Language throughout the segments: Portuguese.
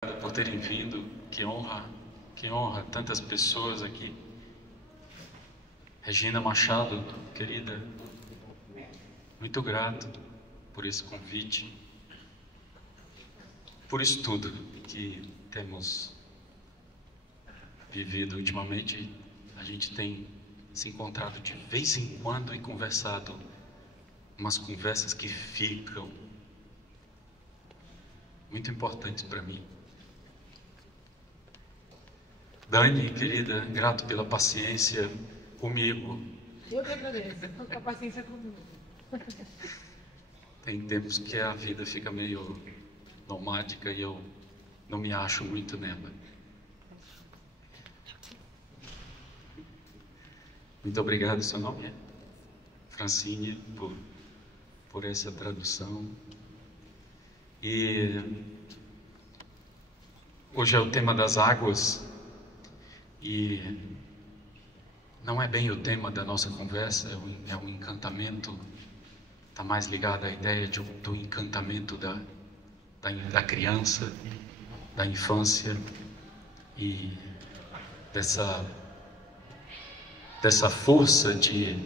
Por terem vindo, que honra tantas pessoas aqui. Regina Machado, querida, muito grato por esse convite, por isso tudo que temos vivido ultimamente. A gente tem se encontrado de vez em quando e conversado, umas conversas que ficam muito importantes para mim. Dani, querida, grato pela paciência comigo. Eu que agradeço, com a paciência comigo. Tem tempos que a vida fica meio nomádica e eu não me acho muito nela. Muito obrigado, seu nome é Francine, por essa tradução. E hoje é o tema das águas. E não é bem o tema da nossa conversa, é um encantamento, está mais ligado à ideia do encantamento da criança, da infância e dessa força de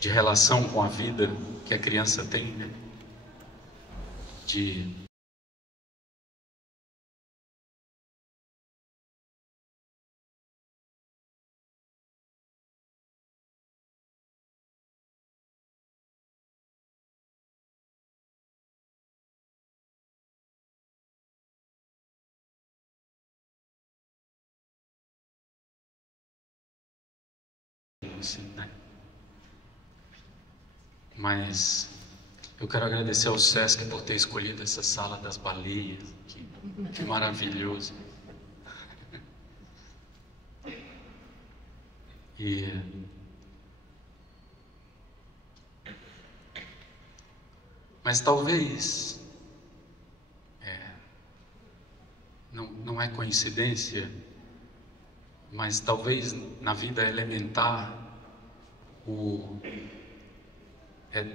relação com a vida que a criança tem, né? Né? Mas eu quero agradecer ao Sesc por ter escolhido essa sala das baleias. Que maravilhoso. Mas talvez não é coincidência, mas talvez na vida elementar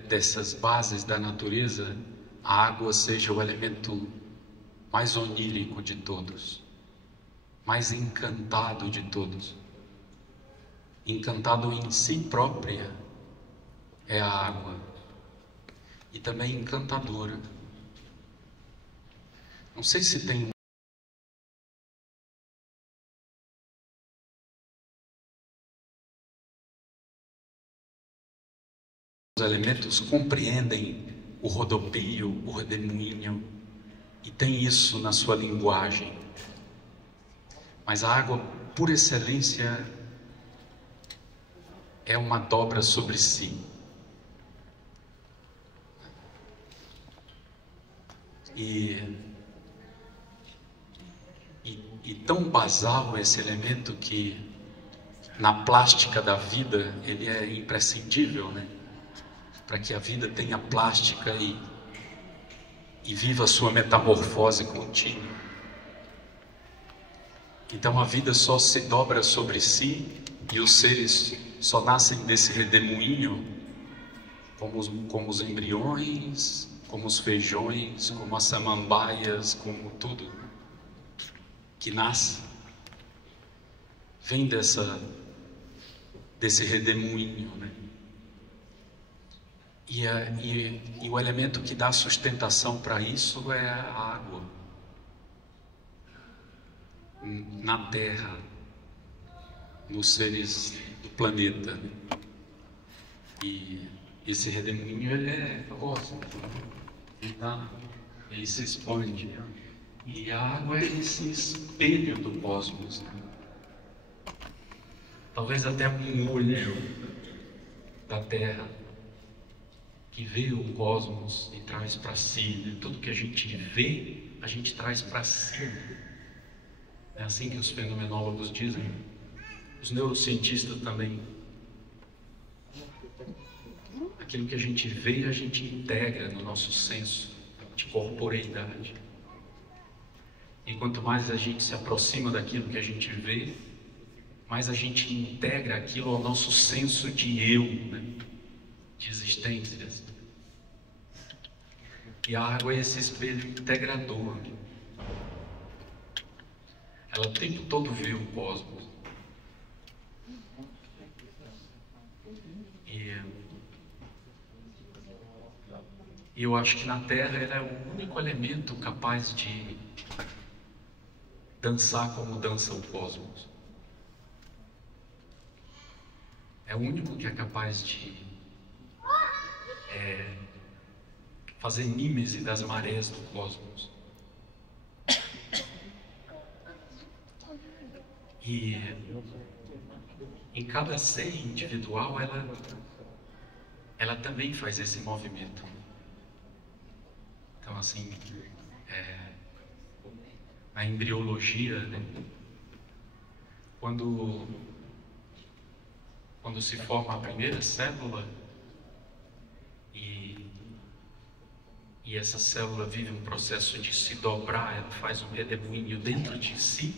dessas bases da natureza, a água seja o elemento mais onírico de todos, mais encantado de todos. Encantado em si própria é a água, e também encantadora. Não sei se tem os elementos compreendem o rodopio, o redemoinho, e tem isso na sua linguagem. Mas a água, por excelência, é uma dobra sobre si. E tão basal esse elemento que na plástica da vida ele é imprescindível, né? Para que a vida tenha plástica e viva a sua metamorfose contínua. Então a vida só se dobra sobre si e os seres só nascem desse redemoinho como os embriões, como os feijões, como as samambaias, como tudo que nasce, vem desse redemoinho, né? E o elemento que dá sustentação para isso é a água. Na Terra, nos seres do planeta, né? E esse redemoinho, ele é cósmico, ele se expande. E a água é esse espelho do cosmos, né? Talvez até um olho da Terra que vê o cosmos e traz para si, né? Tudo que a gente vê, a gente traz para si. É assim que os fenomenólogos dizem, os neurocientistas também. Aquilo que a gente vê, a gente integra no nosso senso de corporeidade. E quanto mais a gente se aproxima daquilo que a gente vê, mais a gente integra aquilo ao nosso senso de eu, né? De existência. E a água é esse espelho integrador. Ela o tempo todo vê o cosmos. E eu acho que na Terra ela é o único elemento capaz de dançar como dança o cosmos. É o único que é capaz de fazer mímese das marés do cosmos. E em cada ser individual ela também faz esse movimento. Então, assim, na embriologia, né, quando se forma a primeira célula e essa célula vive um processo de se dobrar, ela faz um redemoinho dentro de si,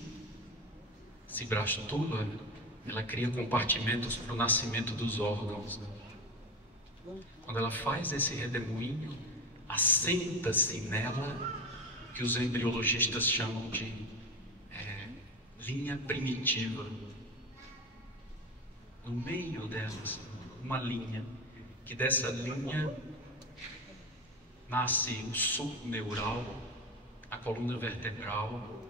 se brastula, ela cria compartimentos para o nascimento dos órgãos. Quando ela faz esse redemoinho, assenta-se nela o que os embriologistas chamam de linha primitiva. No meio delas, uma linha, que dessa linha nasce o sulco neural, a coluna vertebral,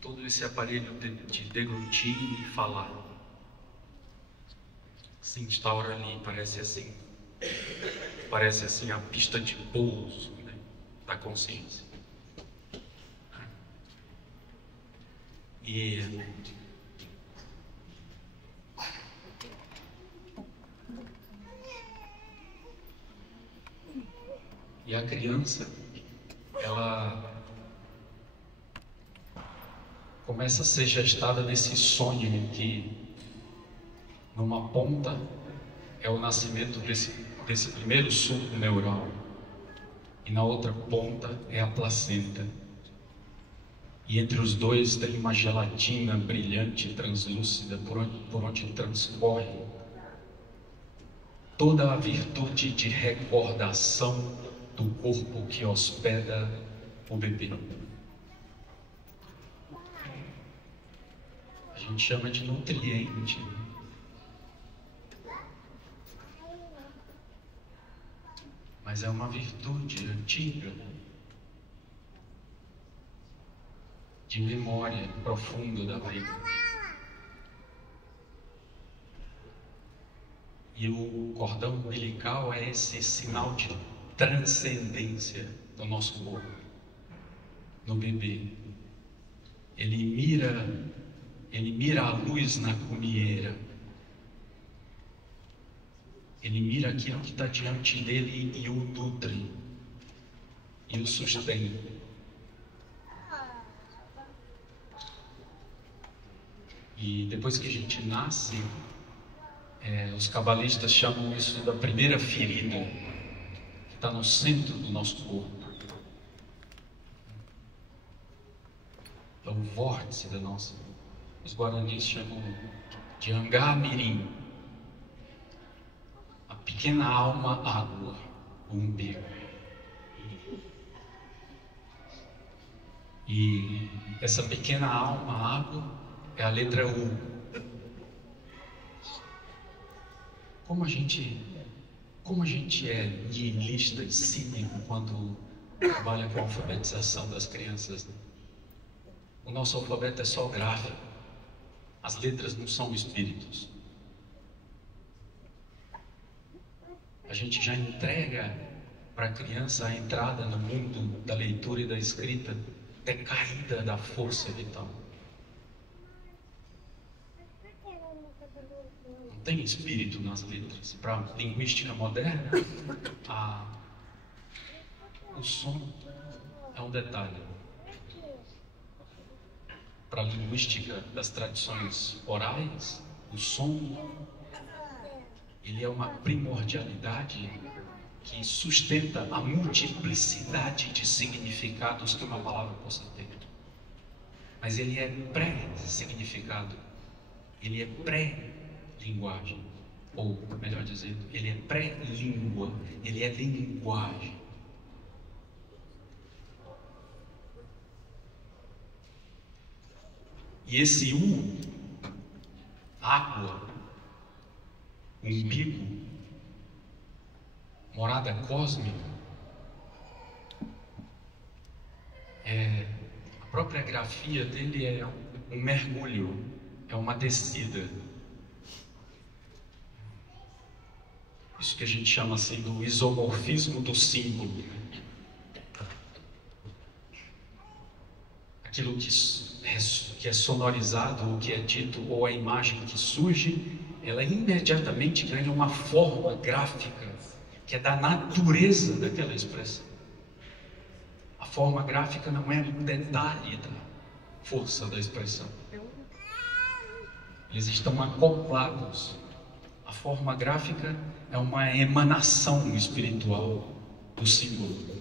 todo esse aparelho de deglutir e falar. Se instaura ali, parece assim a pista de pouso, né, da consciência. E a criança, ela começa a ser gestada nesse sonho em que numa ponta é o nascimento desse primeiro sulco neural e na outra ponta é a placenta. E entre os dois tem uma gelatina brilhante, translúcida, por onde transcorre toda a virtude de recordação do corpo que hospeda o bebê. A gente chama de nutriente. Mas é uma virtude antiga, de memória profunda da vida. E o cordão umbilical é esse sinal de transcendência do nosso corpo, no bebê. Ele mira a luz na cumieira. Ele mira aquilo que está diante dele e o nutre, e o sustém. E depois que a gente nasce, os cabalistas chamam isso da primeira ferida, que está no centro do nosso corpo. É o vórtice da nossa. Os guaranis chamam de Angá-Mirim, a pequena alma água, o umbigo. E essa pequena alma água é a letra U. Como a gente é nihilista e cínico quando trabalha com a alfabetização das crianças, né? O nosso alfabeto é só gráfico. As letras não são espíritos. A gente já entrega para a criança a entrada no mundo da leitura e da escrita decaída da força vital. Não tem espírito nas letras. Para a linguística moderna, o som é um detalhe. Para a linguística das tradições orais, o som, ele é uma primordialidade que sustenta a multiplicidade de significados que uma palavra possa ter. Mas ele é pré-significado, ele é pré-linguagem, ou melhor dizendo, ele é pré-língua, ele é linguagem. E esse U, água, umbigo, morada cósmica, a própria grafia dele é um mergulho, é uma descida. Isso que a gente chama assim do isomorfismo do símbolo. Aquilo que é sonorizado, o que é dito, ou a imagem que surge, ela imediatamente ganha uma forma gráfica, que é da natureza daquela expressão. A forma gráfica não é um detalhe da força da expressão. Eles estão acoplados. A forma gráfica é uma emanação espiritual do símbolo.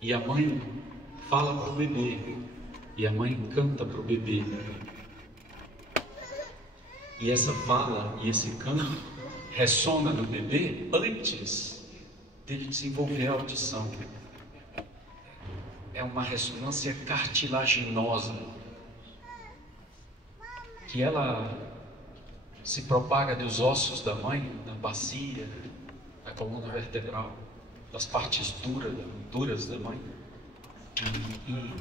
E a mãe fala para o bebê, e a mãe canta para o bebê. E essa fala e esse canto ressona no bebê antes dele desenvolver a audição. É uma ressonância cartilaginosa, que ela se propaga dos ossos da mãe, da bacia, da coluna vertebral, das partes duras da mãe,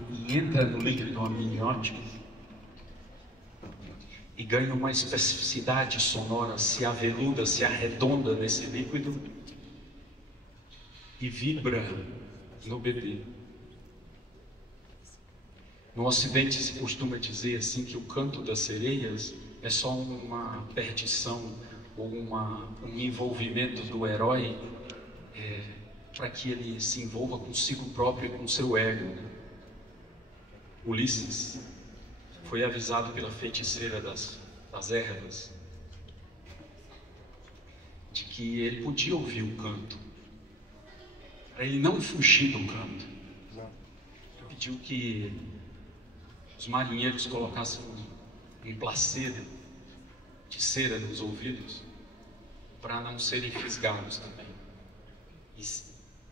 e entra no líquido amniótico e ganha uma especificidade sonora, se aveluda, se arredonda nesse líquido e vibra no bebê. No Ocidente se costuma dizer assim que o canto das sereias é só uma perdição ou um envolvimento do herói para que ele se envolva consigo próprio e com seu ego. Ulisses foi avisado pela feiticeira das ervas de que ele podia ouvir o canto, para ele não fugir do canto. Pediu que os marinheiros colocassem um placedo de cera nos ouvidos para não serem fisgados também.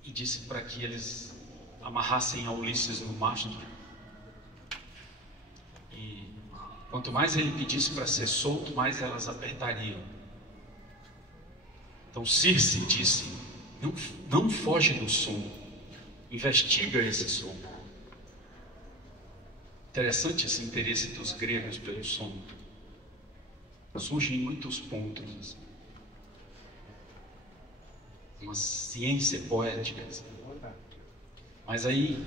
E disse para que eles amarrassem a Ulisses no mastro. E quanto mais ele pedisse para ser solto, mais elas apertariam. Então Circe disse: não foge do som, investiga esse som. Interessante esse interesse dos gregos pelo som. Surge em muitos pontos. Uma ciência poética. Mas aí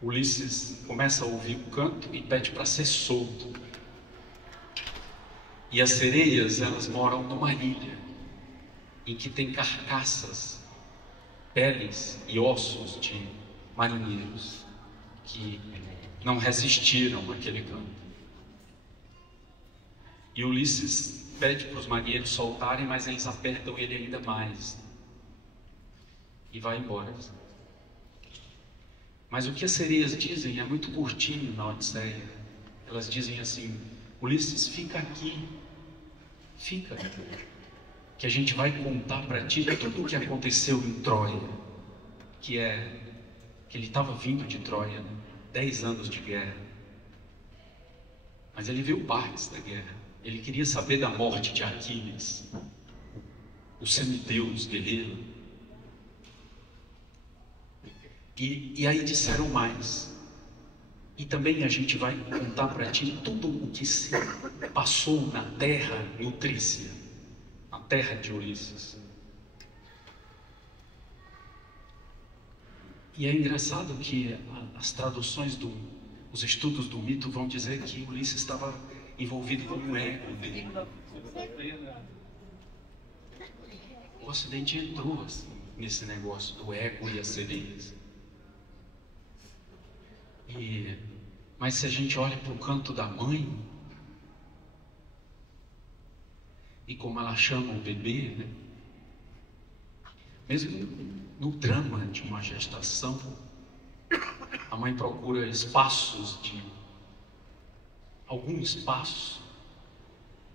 Ulisses começa a ouvir o canto e pede para ser solto. E as sereias, elas moram numa ilha em que tem carcaças, peles e ossos de marinheiros que não resistiram àquele canto. E Ulisses pede para os marinheiros soltarem, mas eles apertam ele ainda mais e vai embora. Mas o que as sereias dizem é muito curtinho na Odisseia. Elas dizem assim: Ulisses, fica aqui, fica, que a gente vai contar para ti tudo o que aconteceu em Troia, que ele estava vindo de Troia, 10 anos de guerra, mas ele viu partes da guerra. Ele queria saber da morte de Aquiles, o semideus guerreiro. E aí disseram mais. E também a gente vai contar para ti tudo o que se passou na terra nutrícia, na terra de Ulisses. E é engraçado que as traduções os estudos do mito vão dizer que Ulisses estava envolvido com o ego dele. O Ocidente entrou assim, nesse negócio do ego e as sereias. Mas se a gente olha para o canto da mãe, e como ela chama o bebê, né? Mesmo no drama de uma gestação, a mãe procura espaços de algum espaço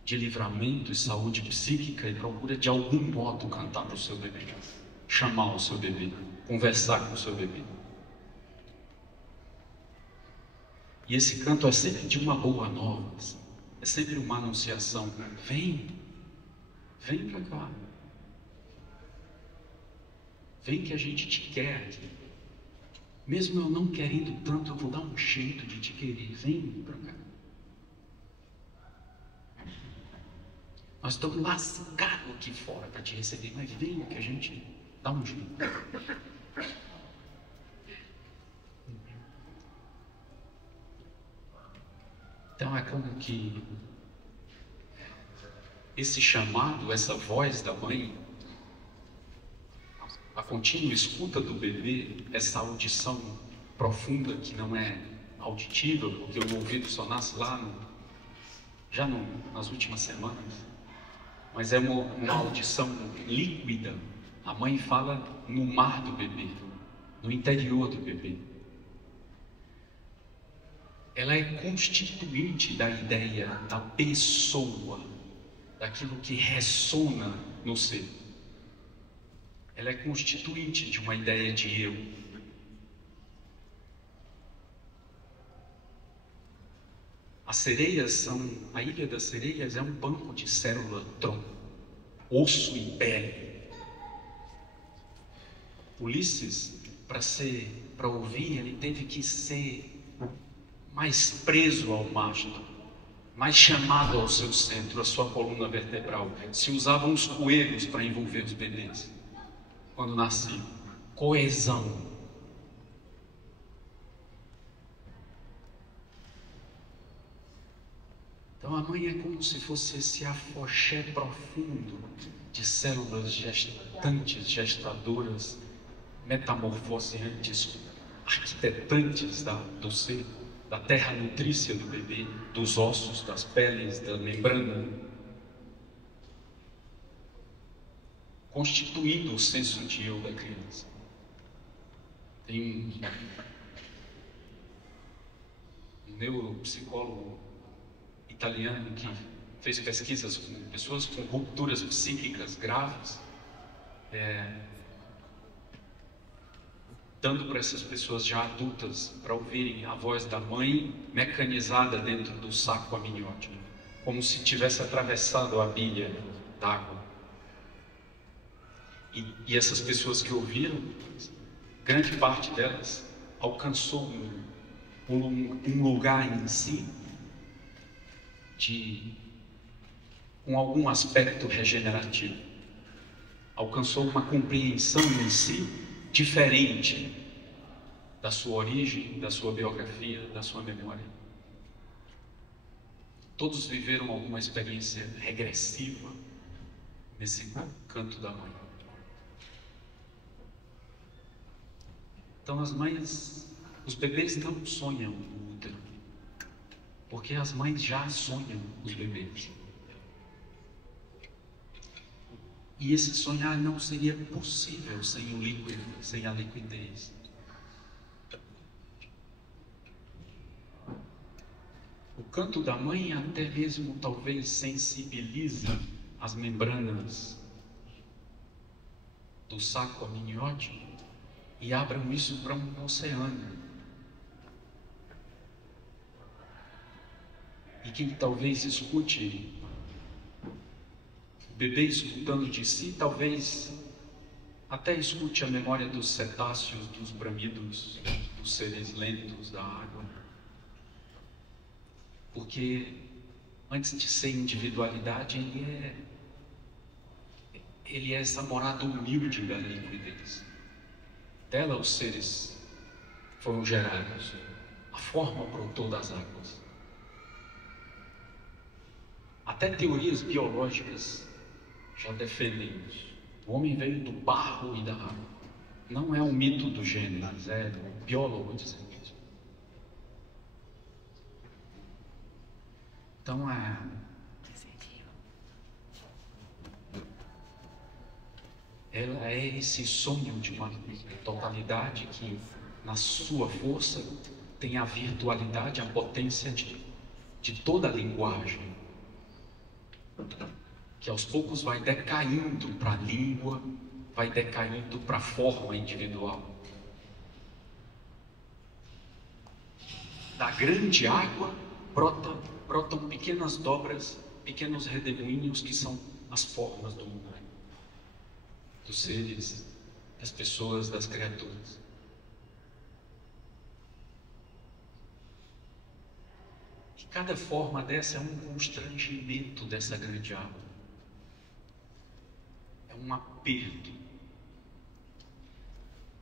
de livramento e saúde psíquica e procura de algum modo cantar para o seu bebê, chamar o seu bebê, conversar com o seu bebê. E esse canto é sempre de uma boa nova, é sempre uma anunciação. Vem para cá. Vem que a gente te quer aqui. Mesmo eu não querendo tanto, eu vou dar um jeito de te querer. Vem para cá. Nós estamos lascados aqui fora para te receber, mas vem que a gente dá um jeito. Então é como que esse chamado, essa voz da mãe, a contínua escuta do bebê, essa audição profunda que não é auditiva, porque o ouvido só nasce lá nas últimas semanas, mas é uma audição líquida. A mãe fala no mar do bebê, no interior do bebê. Ela é constituinte da ideia da pessoa, daquilo que ressona no ser. Ela é constituinte de uma ideia de eu. A Ilha das Sereias é um banco de célula-tronco, osso e pele. Ulisses, para ouvir, ele teve que ser mais preso ao mastro, mais chamado ao seu centro, à sua coluna vertebral. Se usavam os coelhos para envolver os bebês quando nasciam. Coesão. Então a mãe é como se fosse esse afoxé profundo de células gestantes, gestadoras, metamorfoseantes, arquitetantes do ser, da terra nutrícia do bebê, dos ossos, das peles, da membrana, constituindo o senso de eu da criança. Tem um neuropsicólogo italiano que fez pesquisas com pessoas com rupturas psíquicas graves, dando para essas pessoas já adultas para ouvirem a voz da mãe mecanizada dentro do saco amniótico, como se tivesse atravessado a bilha d'água. E essas pessoas que ouviram, grande parte delas alcançou um lugar em si com algum aspecto regenerativo, alcançou uma compreensão em si diferente da sua origem, da sua biografia, da sua memória. Todos viveram alguma experiência regressiva nesse canto da mãe. Então os bebês não sonham no útero, porque as mães já sonham os bebês. E esse sonhar não seria possível sem o líquido, sem a liquidez. O canto da mãe até mesmo talvez sensibiliza as membranas do saco amniótico e abram isso para um oceano. E quem talvez escute o bebê escutando de si, talvez até escute a memória dos cetáceos, dos bramidos, dos seres lentos da água. Porque antes de ser individualidade, ele é essa morada humilde da liquidez. Dela os seres foram gerados. A forma brotou das águas. Até teorias biológicas já defendem isso. O homem veio do barro e da água. Não é um mito do Gênesis, é biólogo dizendo isso. Então ela é esse sonho de uma totalidade que, na sua força, tem a virtualidade, a potência de de toda a linguagem, que aos poucos vai decaindo para a língua, vai decaindo para a forma individual. Da grande água brotam pequenas dobras, pequenos redemoinhos que são as formas do mundo, dos seres, das pessoas, das criaturas. E cada forma dessa é um constrangimento dessa grande água. É um aperto.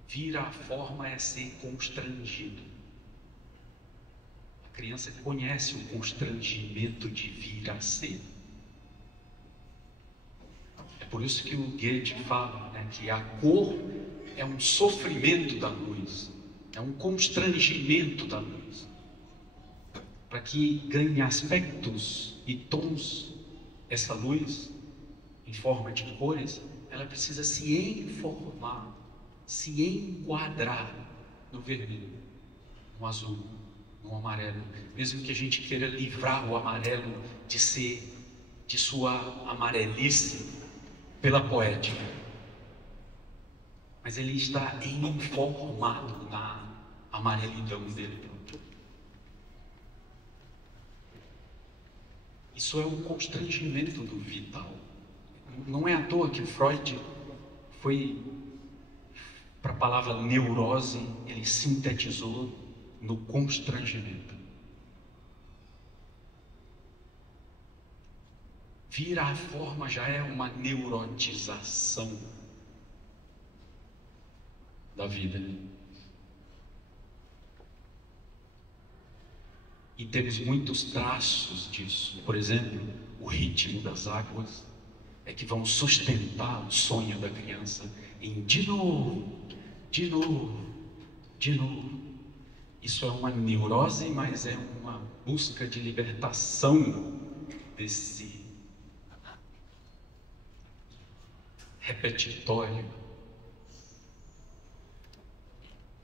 Vir à forma é ser constrangido. A criança conhece o constrangimento de vir a ser. É por isso que o Goethe fala, que a cor é um sofrimento da luz, é um constrangimento da luz. Para que ganhe aspectos e tons, essa luz, em forma de cores, ela precisa se informar, se enquadrar no vermelho, no azul, no amarelo. Mesmo que a gente queira livrar o amarelo de sua amarelice pela poética. Mas ele está informado na amarelidão dele. Isso é um constrangimento do vital. Não é à toa que Freud foi para a palavra neurose, ele sintetizou no constrangimento. Vir à forma já é uma neurotização da vida. E temos muitos traços disso. Por exemplo, o ritmo das águas é que vão sustentar o sonho da criança em de novo, de novo, de novo. Isso é uma neurose, mas é uma busca de libertação desse repetitório.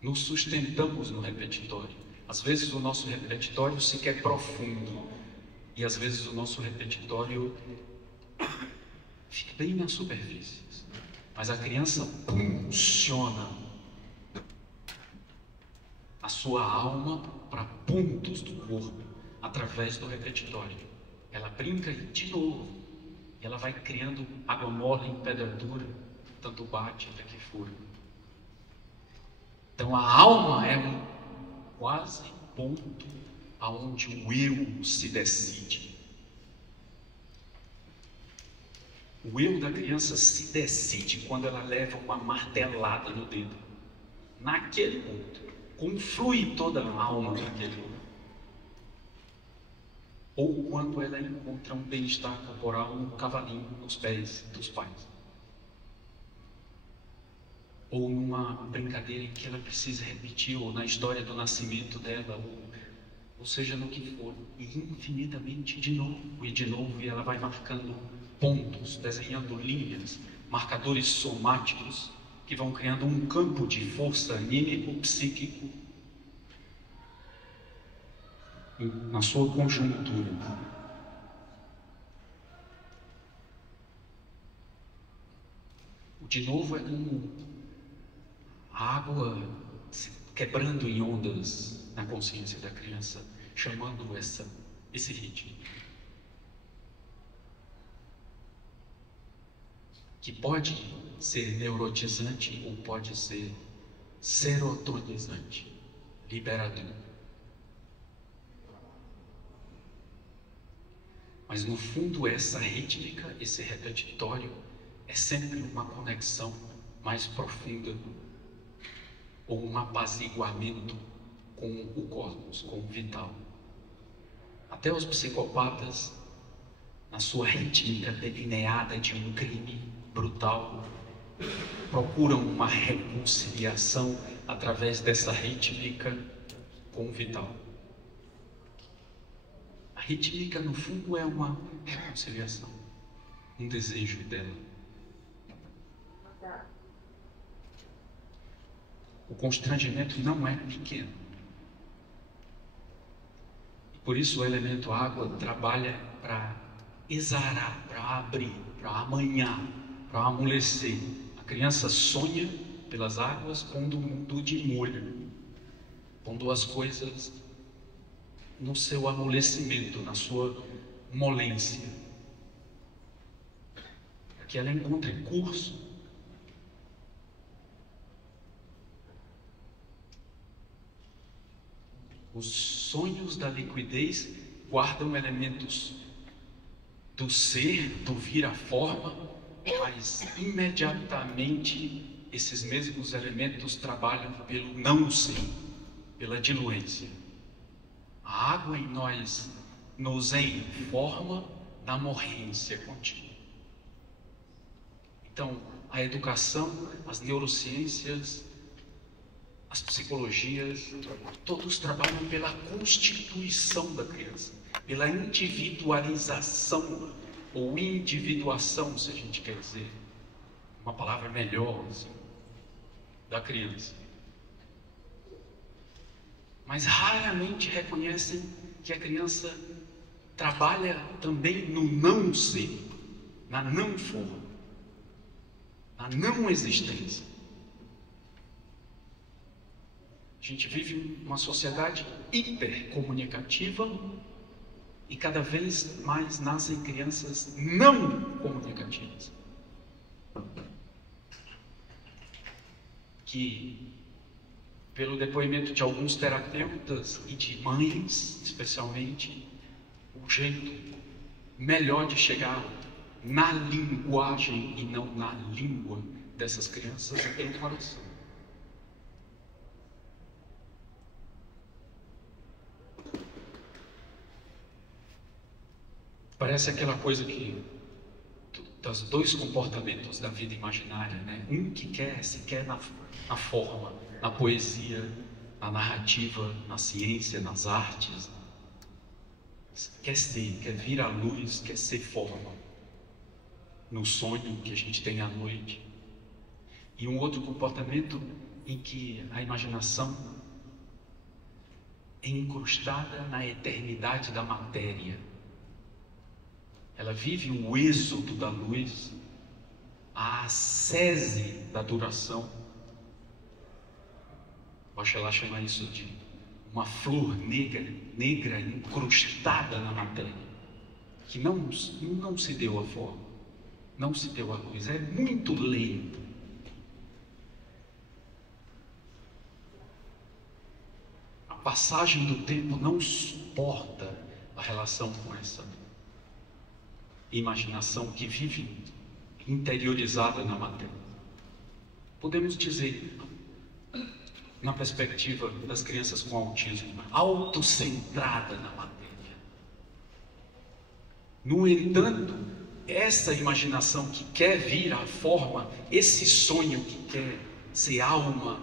Nos sustentamos no repetitório. Às vezes o nosso repetitório sequer é profundo, e às vezes o nosso repetitório fica bem na superfície. Mas a criança funciona a sua alma para pontos do corpo através do repetitório. Ela brinca e de novo, e ela vai criando água mole em pedra dura, tanto bate até que fura. Então a alma é quase ponto aonde o eu se decide. O eu da criança se decide quando ela leva uma martelada no dedo. Naquele ponto, conflui toda a alma naquele ponto. Ou quando ela encontra um bem-estar corporal no cavalinho nos pés dos pais. Ou numa brincadeira em que ela precisa repetir, ou na história do nascimento dela, ou seja, no que for, e infinitamente de novo, e ela vai marcando pontos, desenhando linhas, marcadores somáticos, que vão criando um campo de força anímico, psíquico, na sua conjuntura. O de novo é como a água se quebrando em ondas na consciência da criança, chamando esse ritmo. Que pode ser neurotizante ou pode ser serotonizante, liberador. Mas no fundo essa rítmica, esse repetitório, é sempre uma conexão mais profunda, ou um apaziguamento com o cosmos, com o vital. Até os psicopatas, na sua rítmica delineada de um crime brutal, procuram uma reconciliação através dessa rítmica com o vital. A rítmica, no fundo, é uma reconciliação, um desejo dela. O constrangimento não é pequeno. Por isso o elemento água trabalha para exarar, para abrir, para amanhar, para amolecer. A criança sonha pelas águas pondo o mundo de molho, pondo as coisas no seu amolecimento, na sua molência, para que ela encontre curso. Os sonhos da liquidez guardam elementos do ser, do vir à forma, mas imediatamente esses mesmos elementos trabalham pelo não ser, pela diluência. A água em nós nos informa da morrência contínua. Então, a educação, as neurociências, as psicologias, todos trabalham pela constituição da criança, pela individualização ou individuação, se a gente quer dizer uma palavra melhor assim, da criança. Mas raramente reconhecem que a criança trabalha também no não ser, na não forma, na não existência. A gente vive uma sociedade hipercomunicativa e cada vez mais nascem crianças não comunicativas, que, pelo depoimento de alguns terapeutas e de mães, especialmente, o jeito melhor de chegar na linguagem e não na língua dessas crianças é pelo coração. Parece aquela coisa que dos dois comportamentos da vida imaginária, né? Um que se quer na forma, na poesia, na narrativa, na ciência, nas artes, quer ser, quer vir à luz, quer ser forma, no sonho que a gente tem à noite. E um outro comportamento em que a imaginação é incrustada na eternidade da matéria. Ela vive o êxodo da luz, a ascese da duração. Bachelard chama isso de uma flor negra incrustada na matéria, que não se deu a forma, não se deu a luz, é muito lento. A passagem do tempo não suporta a relação com essa imaginação que vive interiorizada na matéria. Podemos dizer, na perspectiva das crianças com autismo, autocentrada na matéria. No entanto, essa imaginação que quer vir à forma, esse sonho que quer ser alma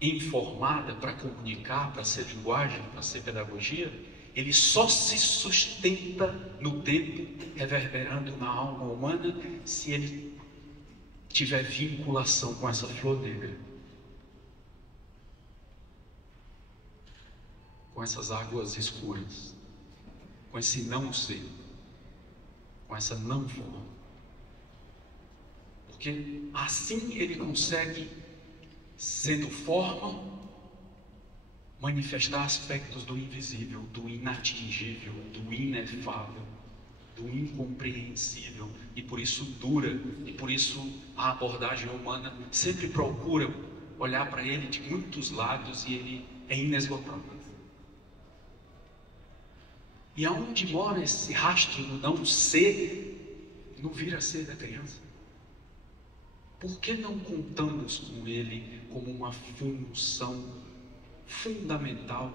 informada para comunicar, para ser linguagem, para ser pedagogia, ele só se sustenta no tempo, reverberando na alma humana, se ele tiver vinculação com essa flor negra, com essas águas escuras, com esse não ser, com essa não forma. Porque assim ele consegue, sendo forma, manifestar aspectos do invisível, do inatingível, do inefável, do incompreensível, e por isso dura, e por isso a abordagem humana sempre procura olhar para ele de muitos lados e ele é inesgotável. E aonde mora esse rastro do não ser, não vir a ser da criança? Por que não contamos com ele como uma função fundamental,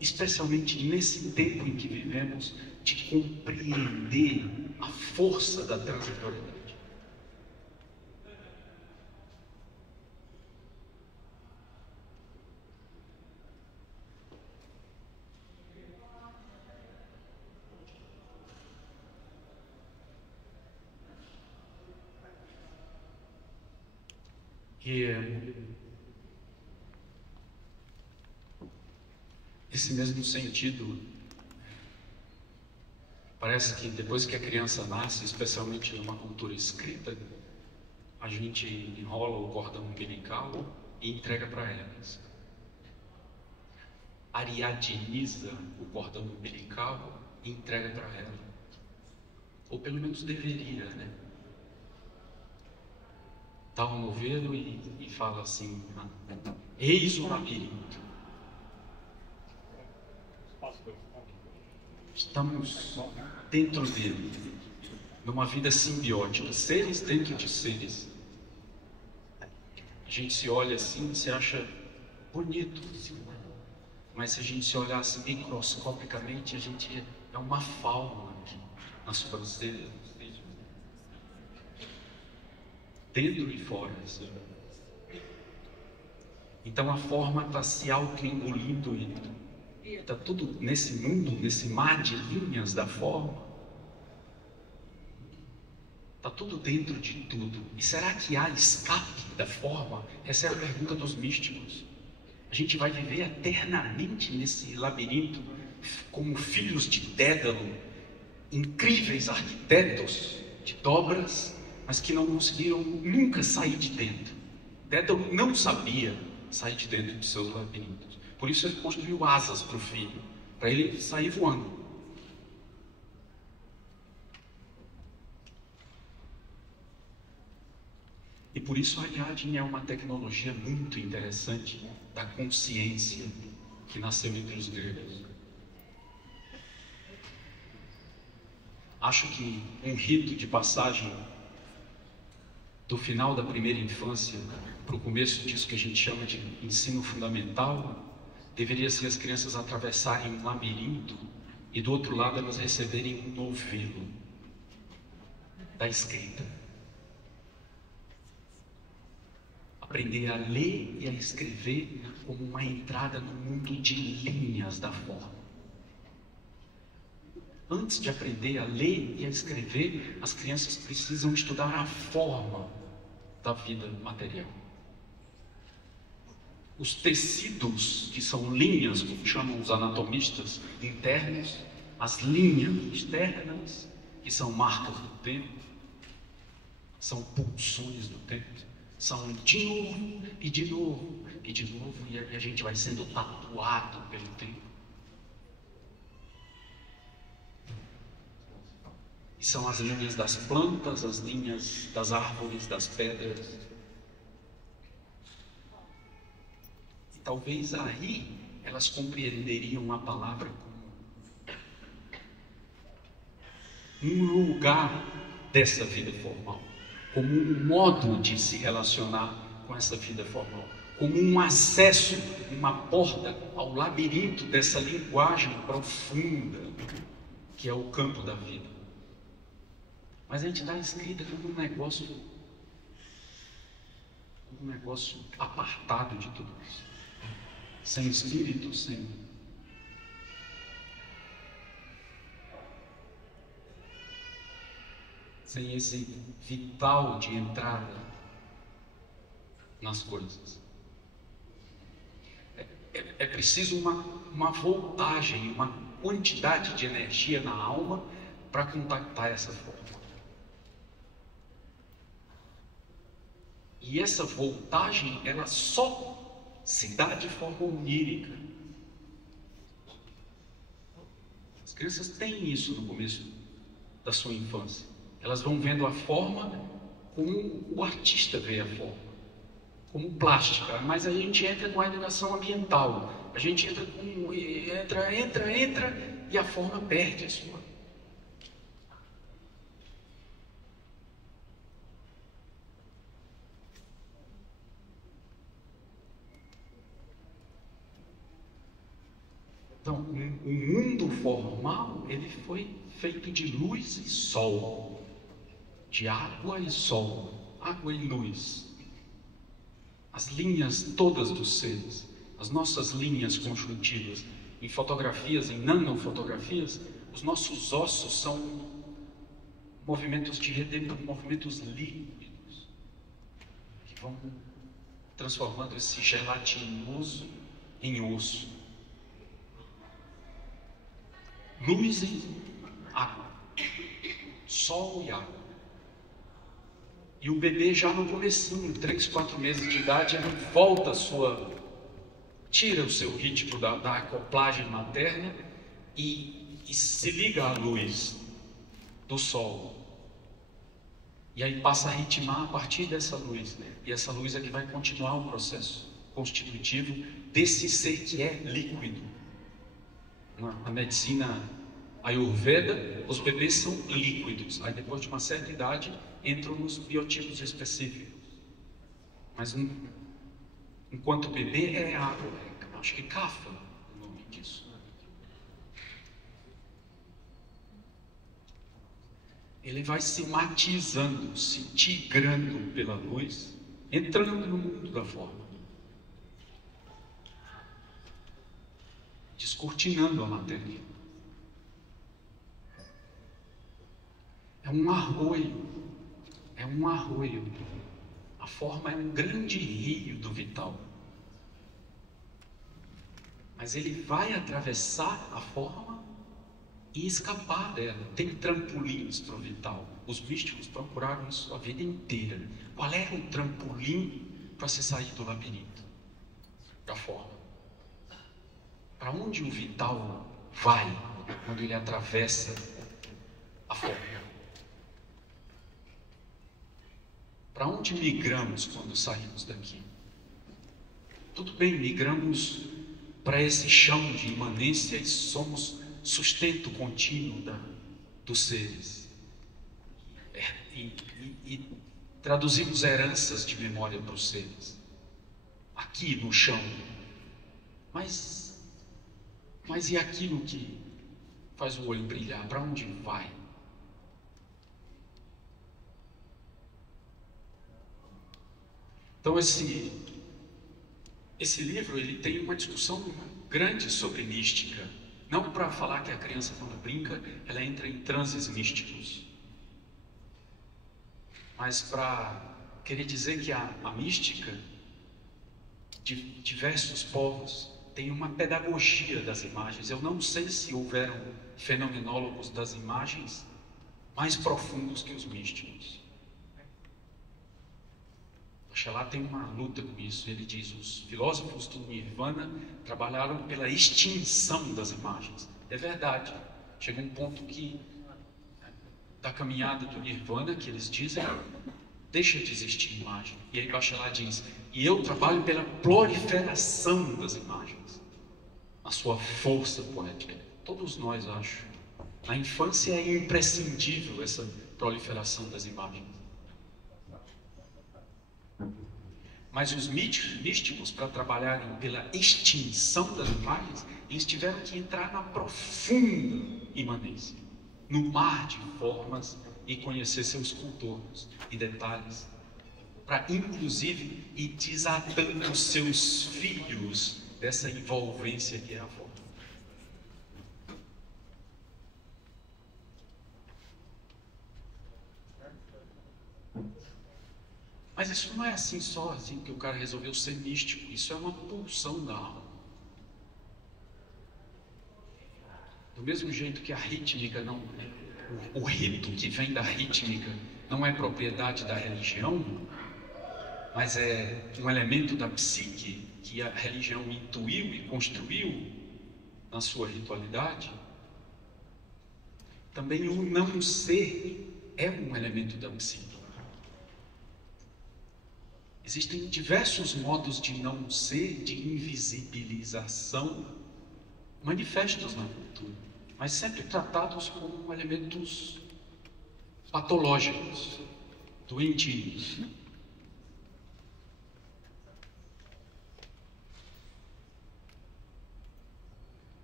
especialmente nesse tempo em que vivemos, de compreender a força da transitoriedade? Nesse mesmo sentido, parece que depois que a criança nasce, especialmente numa cultura escrita, a gente enrola o cordão umbilical e entrega para elas. Ariadiniza o cordão umbilical e entrega para ela. Ou pelo menos deveria, né? Dá um novelo e fala assim: eis o labirinto. Estamos dentro dele, numa vida simbiótica, seres dentro de seres. A gente se olha assim e se acha bonito, mas se a gente se olhasse microscopicamente, a gente é uma fauna aqui, nas sobrancelhas, dentro e fora. Então a forma está se auto-engolindo e está tudo nesse mundo, nesse mar de linhas da forma. Está tudo dentro de tudo. E será que há escape da forma? Essa é a pergunta dos místicos. A gente vai viver eternamente nesse labirinto como filhos de Dédalo, incríveis arquitetos de dobras, mas que não conseguiram nunca sair de dentro. Dédalo não sabia sair de dentro de seus labirintos. Por isso ele construiu asas para o filho, para ele sair voando. E por isso a Ariadne é uma tecnologia muito interessante da consciência que nasceu entre os gregos. Acho que um rito de passagem do final da primeira infância para o começo disso que a gente chama de ensino fundamental deveria ser as crianças atravessarem um labirinto e do outro lado elas receberem um novelo da escrita. Aprender a ler e a escrever como uma entrada no mundo de linhas da forma. Antes de aprender a ler e a escrever, as crianças precisam estudar a forma da vida material. Os tecidos, que são linhas, como chamam os anatomistas internos, as linhas externas, que são marcas do tempo, são pulsões do tempo, são de novo, e de novo, e de novo, e a gente vai sendo tatuado pelo tempo. E são as linhas das plantas, as linhas das árvores, das pedras. E talvez aí elas compreenderiam a palavra como um lugar dessa vida formal, como um modo de se relacionar com essa vida formal, como um acesso, uma porta ao labirinto dessa linguagem profunda que é o campo da vida. Mas a gente está inscrita como um negócio apartado de tudo isso, sem espírito, sem esse vital de entrada nas coisas. É preciso uma voltagem, uma quantidade de energia na alma para contactar essa forma. E essa voltagem, ela só se dá de forma onírica. As crianças têm isso no começo da sua infância. Elas vão vendo a forma como o artista vê a forma, como plástica. Mas a gente entra com a educação ambiental. A gente entra e a forma perde a sua. Então, o mundo formal, ele foi feito de luz e sol, de água e sol, água e luz. As linhas todas dos seres, as nossas linhas conjuntivas, em fotografias, em nanofotografias, os nossos ossos são movimentos de redenção, movimentos líquidos, que vão transformando esse gelatinoso em osso. Luz e água, sol e água. E o bebê já no comecinho, 3, 4 meses de idade, ele volta tira o seu ritmo da acoplagem materna e se liga à luz do sol. E aí passa a ritmar a partir dessa luz. E essa luz é que vai continuar o processo constitutivo desse ser que é líquido. Na medicina Ayurveda, os bebês são líquidos. Aí depois de uma certa idade, entram nos biotipos específicos. Mas enquanto o bebê é água, acho que Kapha é o nome disso. Ele vai se matizando, se tigrando pela luz, entrando no mundo da forma, descortinando a matéria. É um arroio. A forma é um grande rio do vital. Mas ele vai atravessar a forma e escapar dela. Tem trampolins para o vital. Os místicos procuraram isso a vida inteira. Qual é o trampolim para se sair do labirinto? Da forma. Para onde o vital vai quando ele atravessa a forma? Para onde migramos quando saímos daqui? Tudo bem, migramos para esse chão de imanência e somos sustento contínuo dos seres. E traduzimos heranças de memória para os seres. Aqui no chão. Mas e aquilo que faz o olho brilhar? Para onde vai? Então esse livro ele tem uma discussão grande sobre mística, não para falar que a criança quando brinca ela entra em transes místicos, mas para querer dizer que a mística de diversos povos tem uma pedagogia das imagens. Eu não sei se houveram fenomenólogos das imagens mais profundos que os místicos. Oxalá tem uma luta com isso. Ele diz: os filósofos do Nirvana trabalharam pela extinção das imagens. É verdade. Chega um ponto que da caminhada do Nirvana, que eles dizem, deixa de existir imagem. E aí Bachelard diz: e eu trabalho pela proliferação das imagens, a sua força poética. Todos nós, acho. Na infância é imprescindível essa proliferação das imagens. Mas os místicos, para trabalharem pela extinção das imagens, eles tiveram que entrar na profunda imanência, no mar de formas, e conhecer seus contornos e detalhes, para inclusive ir desatando seus filhos dessa envolvência que é a forma. Mas isso não é assim só, assim que o cara resolveu ser místico. Isso é uma pulsão da alma. Do mesmo jeito que a rítmica não, o rito que vem da rítmica não é propriedade da religião, mas é um elemento da psique que a religião intuiu e construiu na sua ritualidade. Também o não ser é um elemento da psique. Existem diversos modos de não ser, de invisibilização, manifestos na cultura, mas sempre tratados como elementos patológicos, doentios.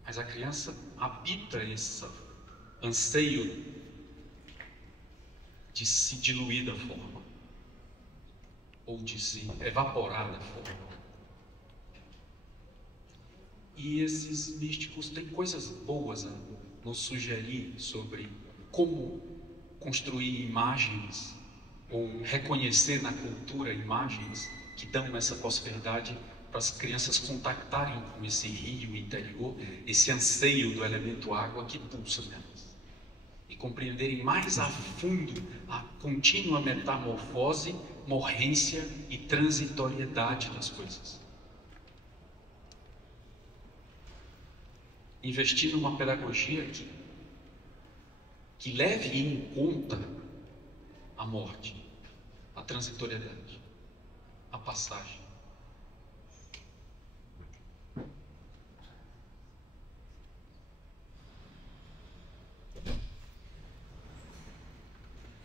Mas a criança habita esse anseio de se diluir da forma, ou de se evaporar da forma. E esses místicos têm coisas boas a nos sugerir sobre como construir imagens, ou reconhecer na cultura imagens que dão essa possibilidade para as crianças contactarem com esse rio interior, esse anseio do elemento água que pulsa nelas, e compreenderem mais a fundo a contínua metamorfose, morrência e transitoriedade das coisas. Investir numa pedagogia que leve em conta a morte, a transitoriedade, a passagem.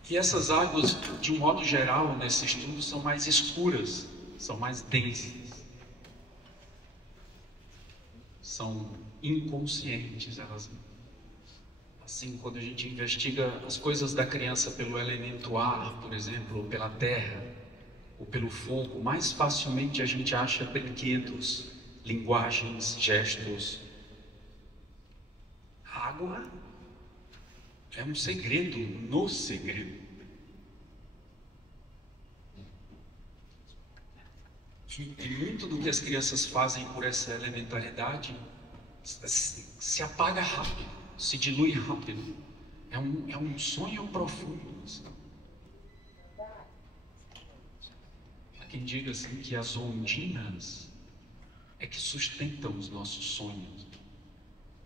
E essas águas, de um modo geral, nesse estudo, são mais escuras, são mais densas, são inconscientes. Elas, assim, quando a gente investiga as coisas da criança pelo elemento ar, por exemplo, ou pela terra, ou pelo fogo, mais facilmente a gente acha brinquedos, linguagens, gestos. A água é um segredo no segredo. E muito do que as crianças fazem por essa elementaridade se apaga rápido, se dilui rápido. É um sonho profundo. Assim. Há quem diga assim que as ondinas é que sustentam os nossos sonhos.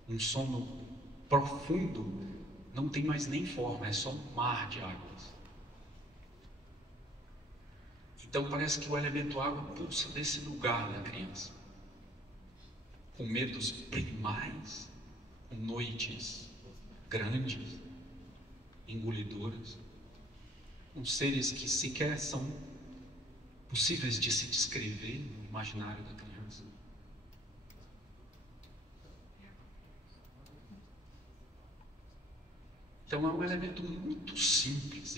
Um sono profundo não tem mais nem forma, é só um mar de águas. Então parece que o elemento água pulsa desse lugar da criança, com medos primais, com noites grandes, engolidoras, com seres que sequer são possíveis de se descrever no imaginário da criança. Então é um elemento muito simples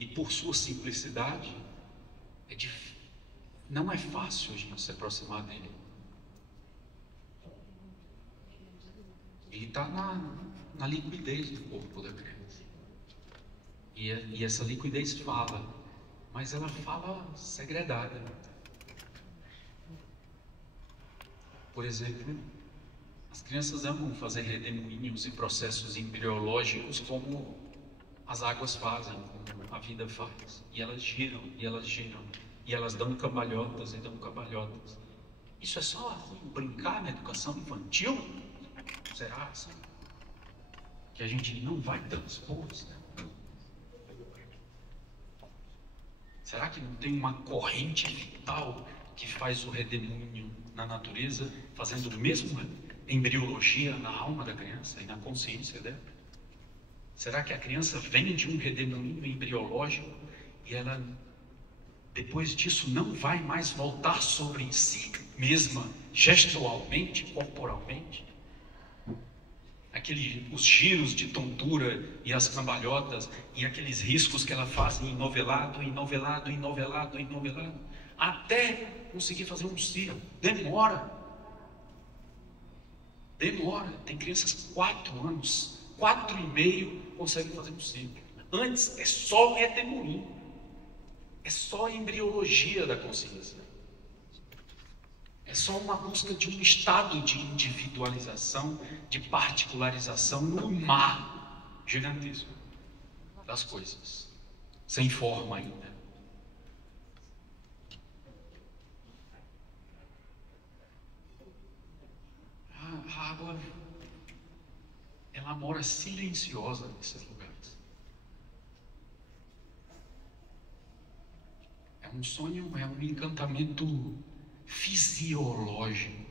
e por sua simplicidade não é fácil a gente se aproximar dele. Ele está na liquidez do corpo da criança. E essa liquidez fala, mas ela fala segredada. Por exemplo, as crianças amam fazer redemoinhos e processos embriológicos como as águas fazem, como a vida faz. E elas giram, e elas giram, e elas dão cambalhotas e dão cambalhotas. Isso é só assim, brincar na educação infantil? Será assim? Que a gente não vai transpor? Será que não tem uma corrente vital que faz o redemoinho na natureza, fazendo o mesmo embriologia na alma da criança e na consciência dela? Será que a criança vem de um redemoinho embriológico e ela, depois disso, não vai mais voltar sobre si mesma, gestualmente, corporalmente? Os giros de tontura e as cambalhotas e aqueles riscos que ela faz em novelado, até conseguir fazer um círculo. Demora. Tem crianças que 4 anos, 4,5 conseguem fazer um círculo. Antes é só redemoinho, é só embriologia da consciência. É só uma busca de um estado de individualização, de particularização no mar gigantesco das coisas, sem forma ainda. A água, ela mora silenciosa nesses lugares. É um sonho, é um encantamento fisiológico.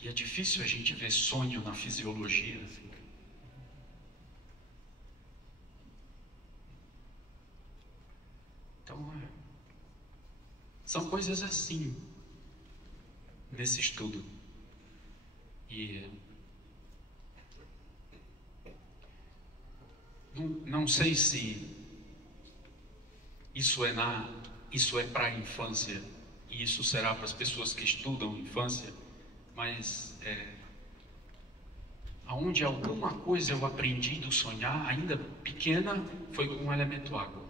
E é difícil a gente ver sonho na fisiologia. Assim. Então, são coisas assim nesse estudo. E não sei se isso é para a infância e isso será para as pessoas que estudam infância, mas aonde alguma coisa eu aprendi do sonhar, ainda pequena, foi com o elemento água.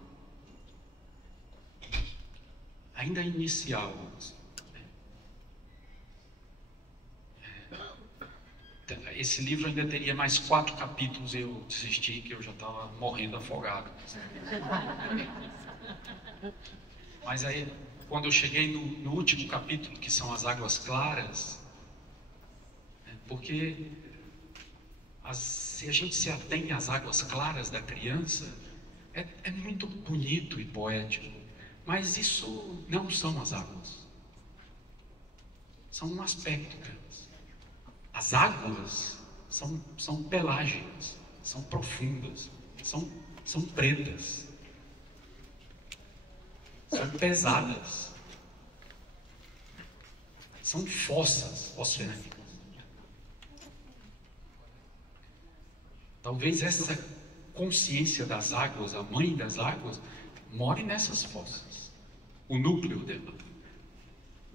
ainda inicial. Esse livro ainda teria mais 4 capítulos e eu desisti, que eu já estava morrendo afogado. Mas aí, quando eu cheguei no último capítulo, que são as águas claras, porque se a gente se atém às águas claras da criança, é muito bonito e poético, mas isso não são as águas, são um aspecto delas. As águas são pelágicas, são profundas, são pretas, são pesadas, são fossas oceânicas. Talvez essa consciência das águas, a mãe das águas, more nessas fossas, o núcleo dela,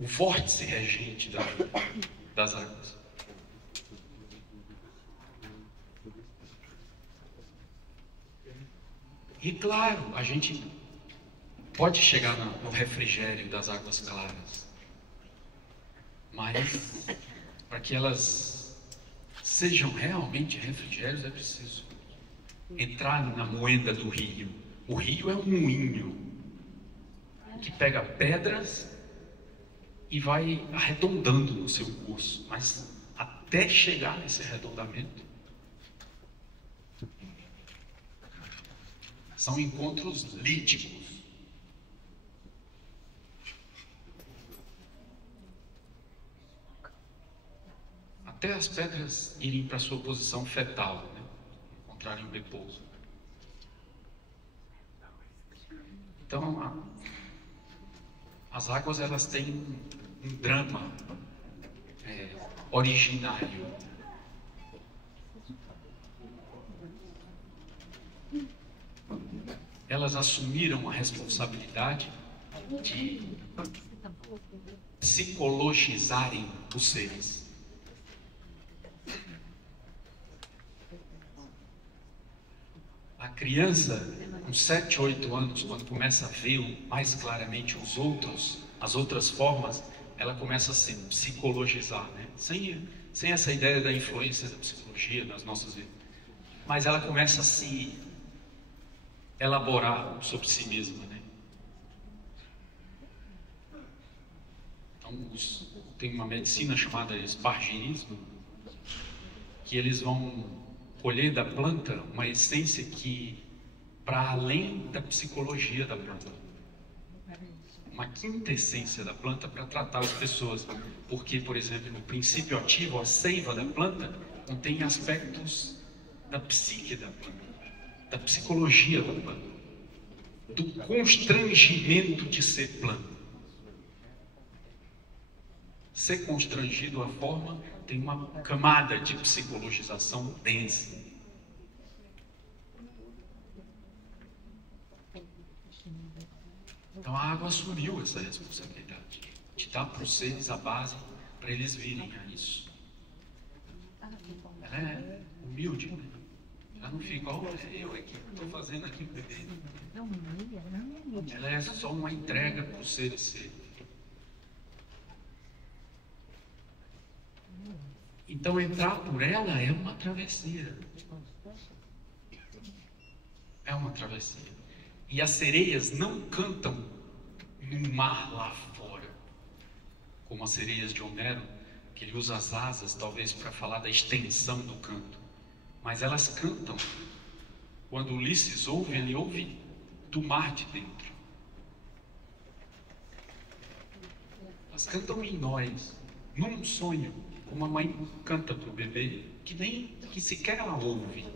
o vórtice regente das águas. E claro, a gente pode chegar no refrigério das águas claras, mas para que elas sejam realmente refrigérios é preciso entrar na moenda do rio. O rio é um moinho que pega pedras e vai arredondando no seu curso, mas até chegar nesse arredondamento são encontros líticos. Até as pedras irem para a sua posição fetal, né? Encontrarem o repouso. Então, as águas, elas têm um drama originário. Elas assumiram a responsabilidade de psicologizarem os seres. A criança, com 7, 8 anos, quando começa a ver mais claramente as outras formas, ela começa a se psicologizar, né? Sem essa ideia da influência da psicologia nas nossas vidas. Mas ela começa a se elaborar sobre si mesma, né? Então, tem uma medicina chamada esparginismo, que eles vão colher da planta uma essência que, para além da psicologia da planta, uma quinta essência da planta para tratar as pessoas, porque, por exemplo, no princípio ativo, a seiva da planta contém aspectos da psique da planta, da psicologia da planta, do constrangimento de ser planta. Ser constrangido, a forma, tem uma camada de psicologização densa. Então a água assumiu essa responsabilidade de dar para os seres a base para eles virem a isso. Ela é humilde, né? Ela não fica, eu aqui estou fazendo aqui o bebê. Ela é só uma entrega para os seres serem. Então entrar por ela é uma travessia. É uma travessia. E as sereias não cantam no mar lá fora, como as sereias de Homero, que ele usa as asas talvez para falar da extensão do canto. Mas elas cantam. Quando Ulisses ouve, ele ouve do mar de dentro. Elas cantam em nós, num sonho, como a mãe canta para o bebê, que sequer ela ouve,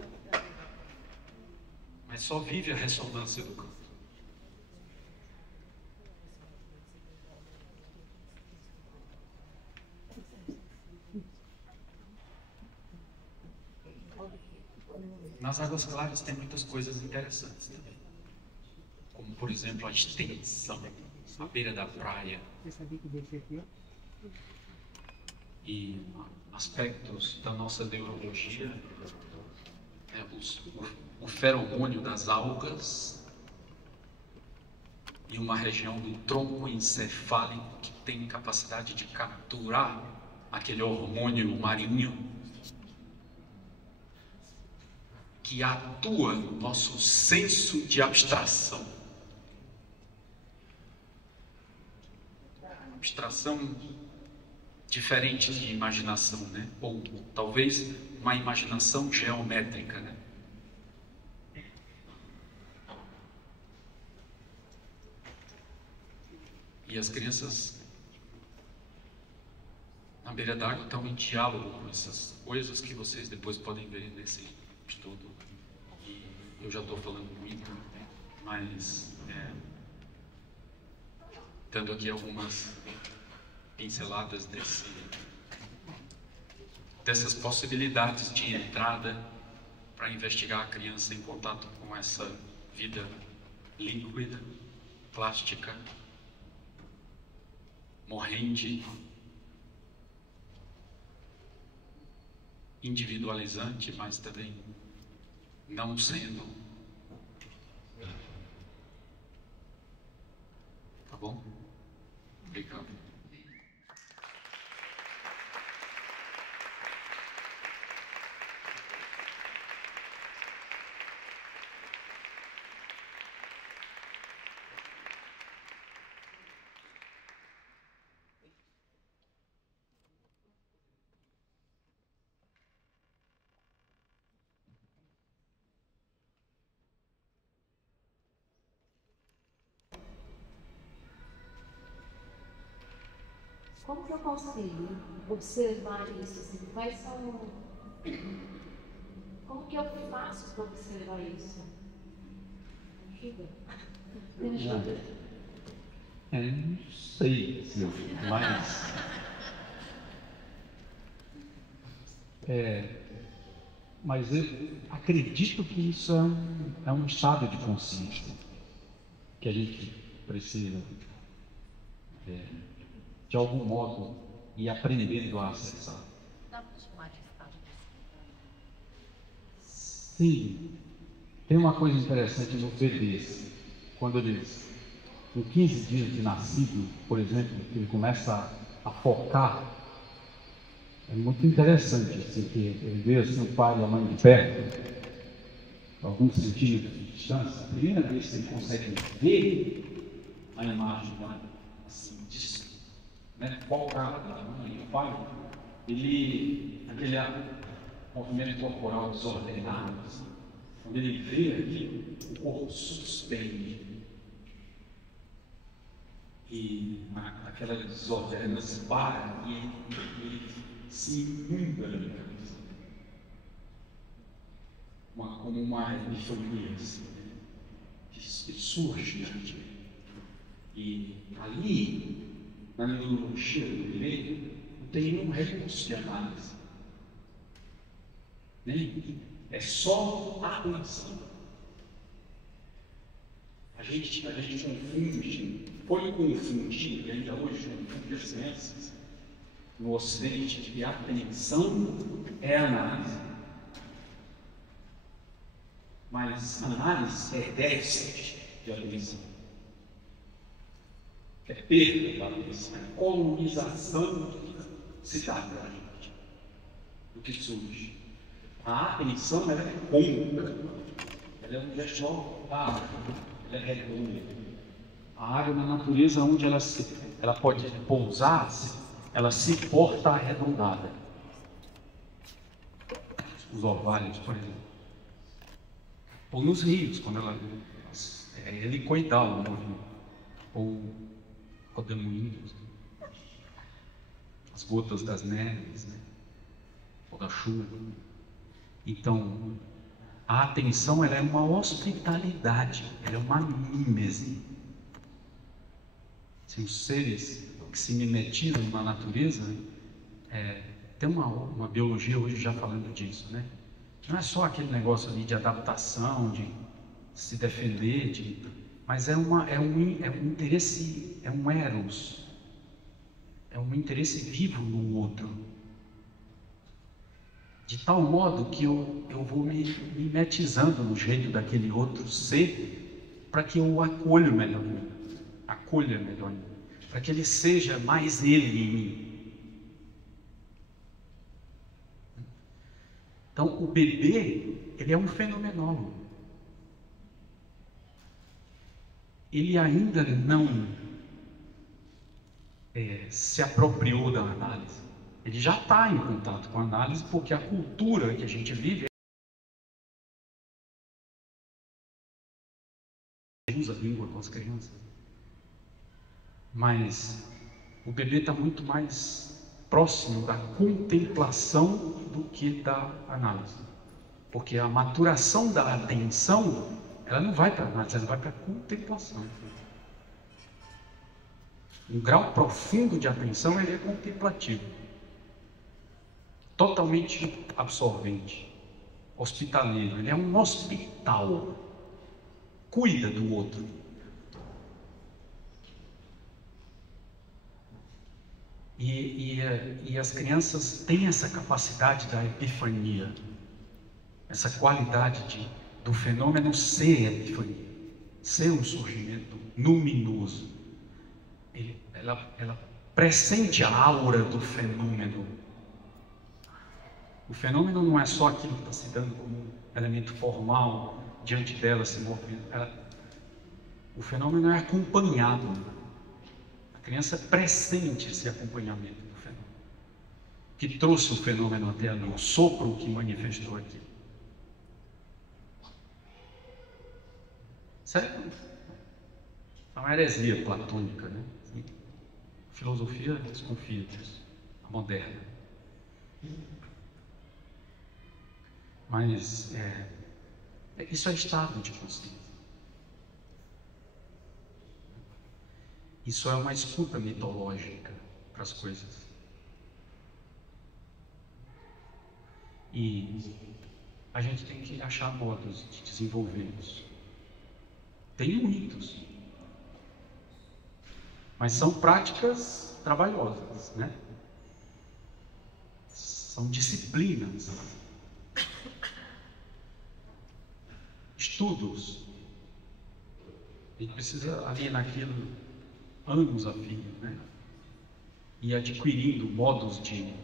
mas só vive a ressonância do canto. Nas águas claras tem muitas coisas interessantes também, como por exemplo a extensão, a beira da praia, e aspectos da nossa neurologia, o feromônio das algas, e uma região do tronco encefálico que tem capacidade de capturar aquele hormônio marinho que atua no nosso senso de abstração. Abstração diferente de imaginação, né? Ou talvez uma imaginação geométrica, né? E as crianças na beira d'água estão em diálogo com essas coisas que vocês depois podem ver nesse estudo. E eu já estou falando muito, mas dando aqui algumas pinceladas dessas possibilidades de entrada para investigar a criança em contato com essa vida líquida, plástica, morrente, individualizante, mas também não sendo. Tá bom? Obrigado. Como que eu consigo observar isso? Assim, quais são... Como que eu faço para observar isso? Ajuda? Me ajuda. Não sei, assim, mas eu acredito que isso é um estado de consciência que a gente precisa, de algum modo, ir aprendendo a acessar. Dá para chamar de estado de consciência? Sim, tem uma coisa interessante no bebês, quando eles, com 15 dias de nascido, por exemplo, ele começa a focar. É muito interessante, assim, que ele vê assim, o pai e a mãe de perto, alguns centímetros de distância. A primeira vez que ele consegue ver a imagem, assim, focada da mãe e o pai, aquele movimento corporal desordenado, assim, quando ele vê aquilo, o corpo suspende. E aquela desordenação para e ele se inunda na cabeça. Como uma epifania assim, que surge. E ali, na neurologia do bebê, não tem nenhum recurso de análise. É só atenção. A gente confunde, foi confundido, e ainda hoje confunde as crianças no Ocidente, de que a atenção é análise. Mas análise é déficit de atenção. É perda da atenção, é colonização do que se dá para a gente, do que surge. A atenção ela é cônica, ela é um gesto da água, ela é redonda. A água na natureza, onde ela pode pousar, ela se porta arredondada. Os orvalhos, por exemplo. Ou nos rios, quando ela é helicoidal, ou rodemoinhos, as gotas das neves, ou da chuva. Então, a atenção ela é uma hospitalidade, ela é uma mímese. Os seres que se mimetizam na natureza, tem uma biologia hoje já falando disso, né? Não é só aquele negócio ali de adaptação, de se defender, mas é um interesse, é um eros, é um interesse vivo no outro, de tal modo que eu vou me mimetizando no jeito daquele outro ser, para que eu o acolho melhor. acolha melhor, para que ele seja mais ele em mim. Então, o bebê, ele é um fenomenólogo. Ele ainda não se apropriou da análise. Ele já está em contato com a análise, porque a cultura que a gente vive usa a língua com as crianças. Mas o bebê está muito mais próximo da contemplação do que da análise. Porque a maturação da atenção, ela não vai para a análise, ela vai para a contemplação. Um grau profundo de atenção, ele é contemplativo. Totalmente absorvente, hospitaleiro. Ele é um hospital. Cuida do outro. E as crianças têm essa capacidade da epifania, essa qualidade do fenômeno ser epifania, ser um surgimento luminoso. Ela pressente a aura do fenômeno. O fenômeno não é só aquilo que está se dando como um elemento formal, diante dela se movimenta. O fenômeno é acompanhado. A criança pressente esse acompanhamento do fenômeno, que trouxe o fenômeno até ali, o sopro que manifestou aqui. Certo? É uma heresia platônica, né? A filosofia desconfia disso, a moderna. Mas isso é estado de consciência. Isso é uma escuta mitológica para as coisas. E a gente tem que achar modos de desenvolver isso. Tem muitos. Mas são práticas trabalhosas, né? São disciplinas. Estudos. A gente precisa ali naquilo anos a fio, né? E adquirindo modos de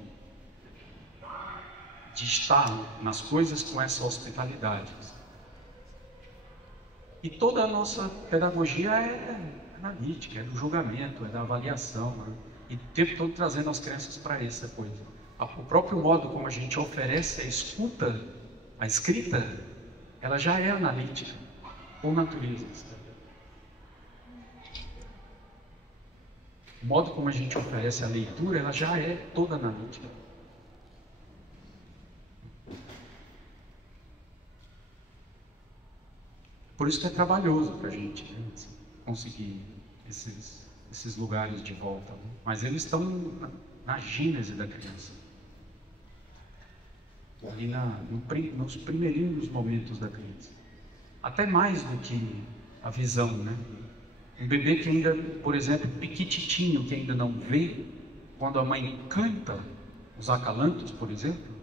estar nas coisas com essa hospitalidade. E toda a nossa pedagogia é analítica, é do julgamento, é da avaliação, né? E o tempo todo trazendo as crianças para essa coisa. O próprio modo como a gente oferece a escuta, a escrita, ela já é analítica, por natureza. O modo como a gente oferece a leitura, ela já é toda analítica. Por isso que é trabalhoso para a gente, né, conseguir esses lugares de volta. Né? Mas eles estão na gênese da criança. Ali nos primeirinhos momentos da criança. Até mais do que a visão, né? Um bebê que ainda, por exemplo, piquititinho, que ainda não vê, quando a mãe canta os acalantos, por exemplo,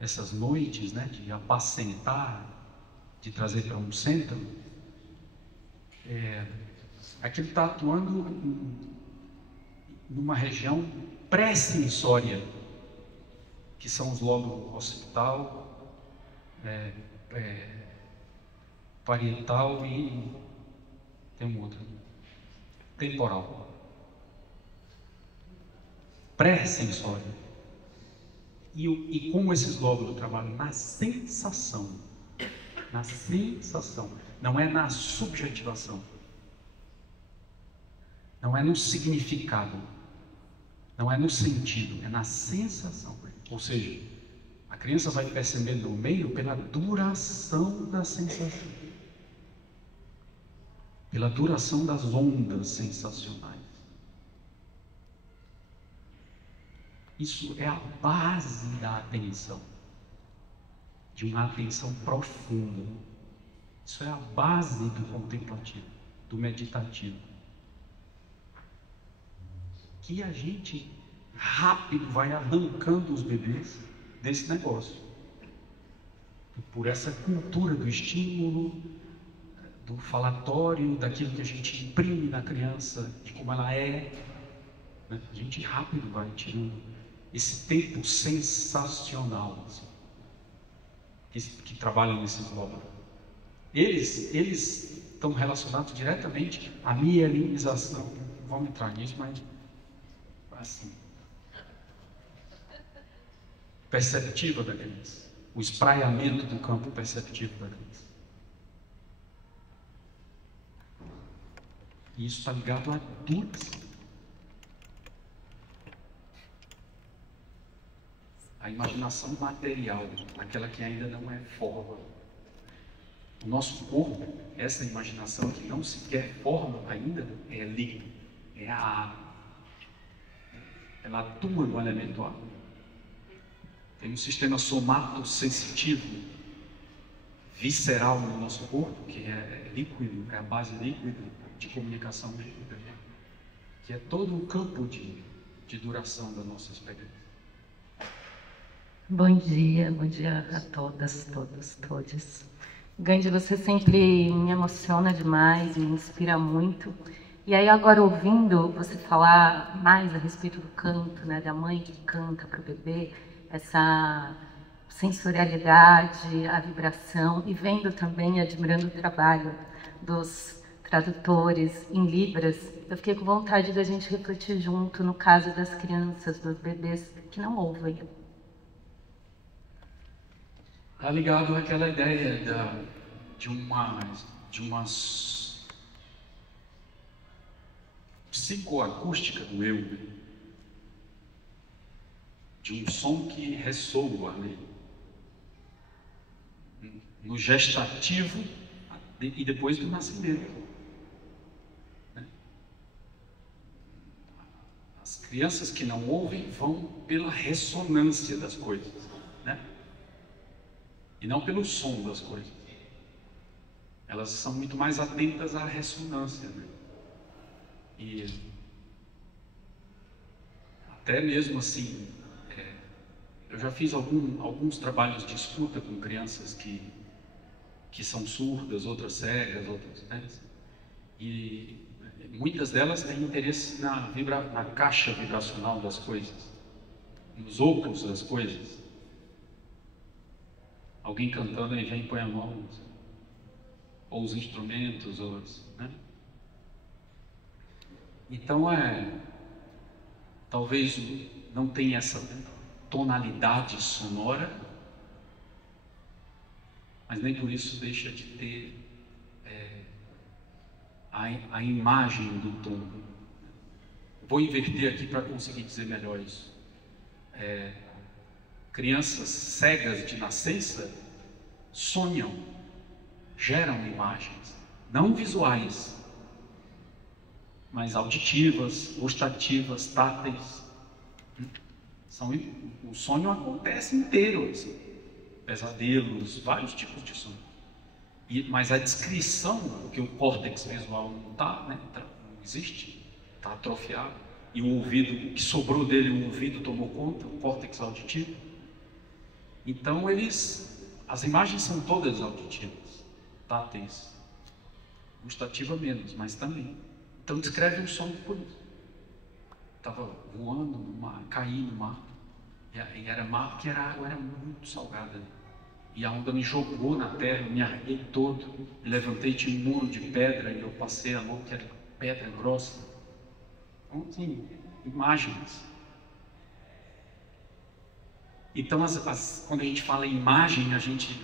essas noites, né, de apacentar, de trazer para um centro, aquilo está atuando numa região pré-sensória, que são os lóbulos occipital, parietal e tem um outro, temporal. Pré-sensório. E como esses lóbulos trabalham? Na sensação. Na sensação. Não é na subjetivação. Não é no significado. Não é no sentido. É na sensação. Ou seja, a criança vai percebendo o meio pela duração da sensação. Pela duração das ondas sensacionais. Isso é a base da atenção, de uma atenção profunda. Isso é a base do contemplativo, do meditativo. Que a gente rápido vai arrancando os bebês desse negócio. E por essa cultura do estímulo, do falatório, daquilo que a gente imprime na criança, de como ela é. Né? A gente rápido vai tirando esse tempo sensacional assim, que trabalham nesses laboratórios. Eles estão relacionados diretamente à mielinização. Não vamos entrar nisso, mas assim, perceptiva da criança, o espraiamento do campo perceptivo da criança. E isso está ligado a duas. A imaginação material, aquela que ainda não é forma. O nosso corpo, essa imaginação que não sequer forma ainda, é líquido, é a água. Ela atua no elemento água. Tem um sistema somatosensitivo, visceral no nosso corpo, que é líquido, é a base líquida de comunicação líquida, que é todo o campo de duração da nossa experiência. Bom dia a todas, todos, todes. Gandhi, você sempre me emociona demais, me inspira muito. E aí agora ouvindo você falar mais a respeito do canto, né, da mãe que canta para o bebê, essa sensorialidade, a vibração, e vendo também, admirando o trabalho dos tradutores em Libras, eu fiquei com vontade da gente refletir junto no caso das crianças, dos bebês que não ouvem. Está ligado àquela ideia de uma psicoacústica do eu, de um som que ressoa ali, no gestativo e depois do nascimento. As crianças que não ouvem vão pela ressonância das coisas, né? E não pelo som das coisas. Elas são muito mais atentas à ressonância, né? E até mesmo assim, eu já fiz alguns trabalhos de escuta com crianças que são surdas, outras cegas, outras, né? E muitas delas têm interesse na caixa vibracional das coisas, nos ocos das coisas. Alguém cantando e vem e põe a mão, ou os instrumentos, né? Então talvez não tenha essa tonalidade sonora, mas nem por isso deixa de ter a imagem do tom. Vou inverter aqui para conseguir dizer melhor isso. Crianças cegas de nascença sonham, geram imagens, não visuais, mas auditivas, gustativas, táteis. O sonho acontece inteiro, assim, pesadelos, vários tipos de sonho. Mas a descrição, porque o córtex visual não está, né, não existe, está atrofiado, e o ouvido, o que sobrou dele, o ouvido tomou conta, o córtex auditivo. Então as imagens são todas auditivas, táteis, gustativa menos, mas também. Então descreve um sonho por isso. Estava voando no mar, caí no mar, e era mar porque a água era muito salgada. E a onda me jogou na terra, eu me arreguei todo, me levantei, tinha um muro de pedra, e eu passei a mão que era pedra grossa. Então, assim, imagens. Então, quando a gente fala em imagem, a gente,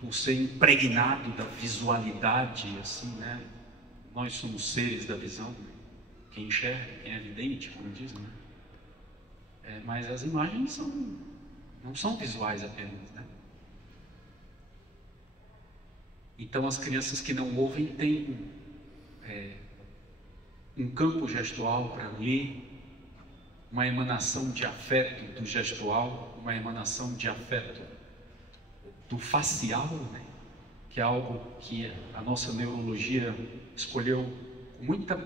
por ser impregnado da visualidade, assim, né? Nós somos seres da visão, quem enxerga, quem é vidente, como dizem, né? Mas as imagens não são visuais apenas, né? Então, as crianças que não ouvem têm um campo gestual para ler, uma emanação de afeto do gestual, uma emanação de afeto do facial, né? Que é algo que a nossa neurologia escolheu com muita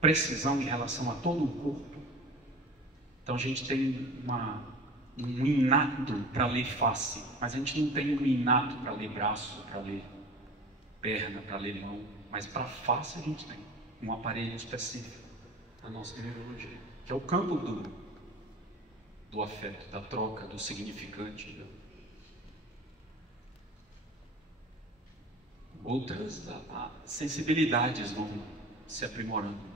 precisão em relação a todo o corpo. Então a gente tem um inato para ler face, mas a gente não tem um inato para ler braço, para ler perna, para limão, mas para face a gente tem um aparelho específico na nossa neurologia, que é o campo do afeto, da troca, do significante. Outras sensibilidades vão se aprimorando.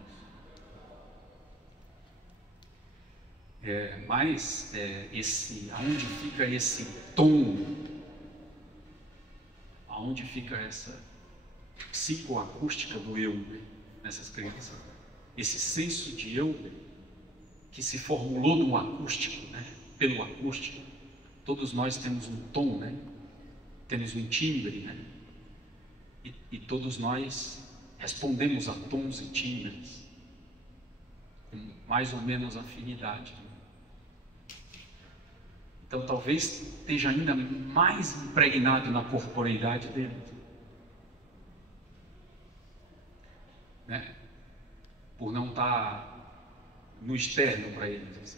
Mas aonde fica esse tom, aonde fica essa psicoacústica do eu, né, nessas crianças? Esse senso de eu, né, que se formulou no acústico, né, pelo acústico. Todos nós temos um tom, né, temos um timbre, né, e todos nós respondemos a tons e timbres com mais ou menos afinidade. Então talvez esteja ainda mais impregnado na corporeidade dele, né? Por não estar no externo para eles,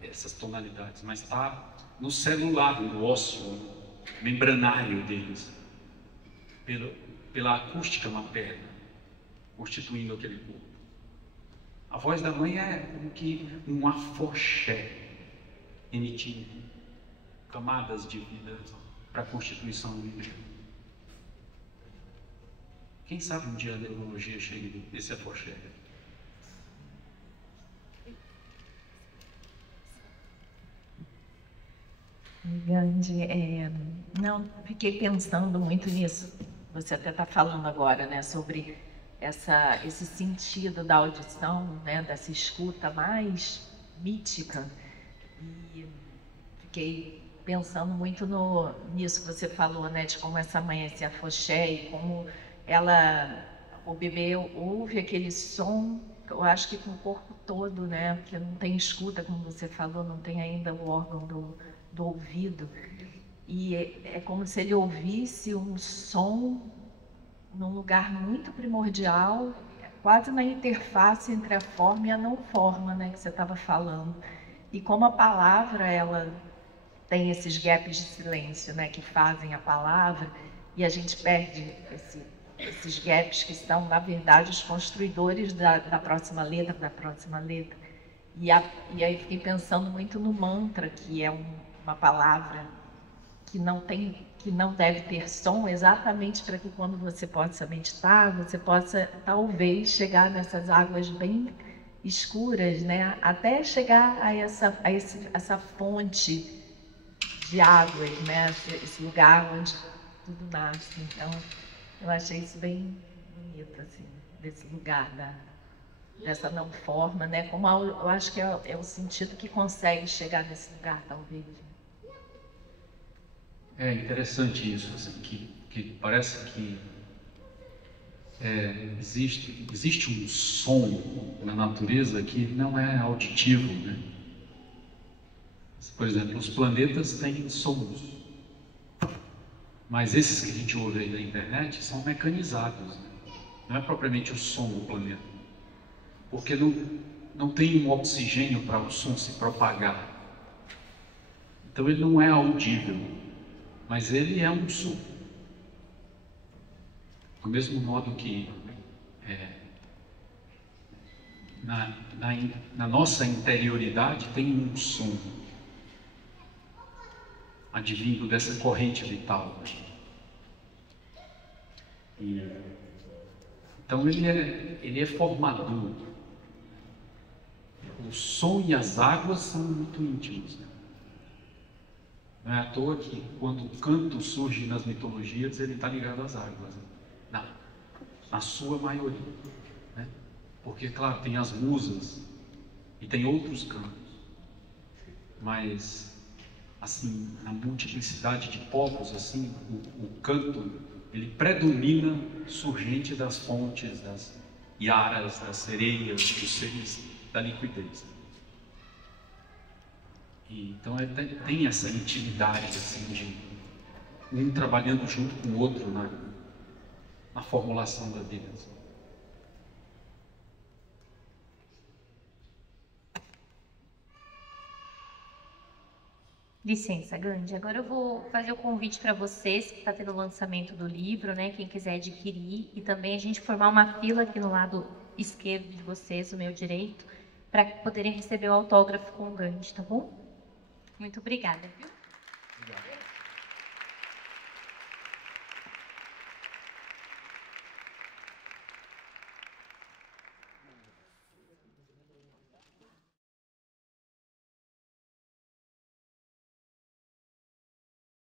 essas tonalidades, mas está no celular, no ósseo, membranário deles, pela acústica materna, constituindo aquele corpo. A voz da mãe é como que um afoxé, emitindo camadas de vida para a constituição do embrião. Quem sabe um dia a neurologia chegue nesse afoxé? Gandhi, não, fiquei pensando muito nisso. Você até está falando agora, né, sobre esse sentido da audição, né, dessa escuta mais mítica. E fiquei pensando muito nisso que você falou, né, de como essa mãe se afoxé e como o bebê ouve aquele som, eu acho que com o corpo todo, né, porque não tem escuta, como você falou, não tem ainda o órgão do ouvido. E é como se ele ouvisse um som num lugar muito primordial, quase na interface entre a forma e a não forma, né, que você estava falando. E como a palavra, ela tem esses gaps de silêncio, né, que fazem a palavra, e a gente perde esses gaps que são, na verdade, os construidores da próxima letra, da próxima letra. E aí fiquei pensando muito no mantra, que é uma palavra que não deve ter som, exatamente para que quando você possa meditar, você possa talvez chegar nessas águas bem escuras, né? Até chegar a essa fonte de águas, né? Esse lugar onde tudo nasce. Então, eu achei isso bem bonito, assim, desse lugar dessa não forma, né? Como eu acho que é o sentido que consegue chegar nesse lugar, talvez. É interessante isso, assim, que parece que existe um som na natureza que não é auditivo, né? Por exemplo, os planetas têm sons, mas esses que a gente ouve aí na internet são mecanizados, né? Não é propriamente o som do planeta, porque não tem um oxigênio para o som se propagar. Então ele não é audível, mas ele é um som. Do mesmo modo que na nossa interioridade tem um som advindo dessa corrente vital. Então ele é formador. O som e as águas são muito íntimos, né? Não é à toa que quando o canto surge nas mitologias, ele está ligado às águas, né? Na sua maioria, né? Porque, claro, tem as musas e tem outros cantos, mas assim, na multiplicidade de povos, assim, o canto ele predomina surgente das fontes, das iaras, das sereias, dos seres da liquidez. Então tem essa intimidade assim, de um trabalhando junto com o outro na formulação da vida. Licença, Gandhi. Agora eu vou fazer o convite para vocês, que está tendo o lançamento do livro, né? Quem quiser adquirir, e também a gente formar uma fila aqui no lado esquerdo de vocês, o meu direito, para poderem receber o autógrafo com o Gandhi, tá bom? Muito obrigada, viu?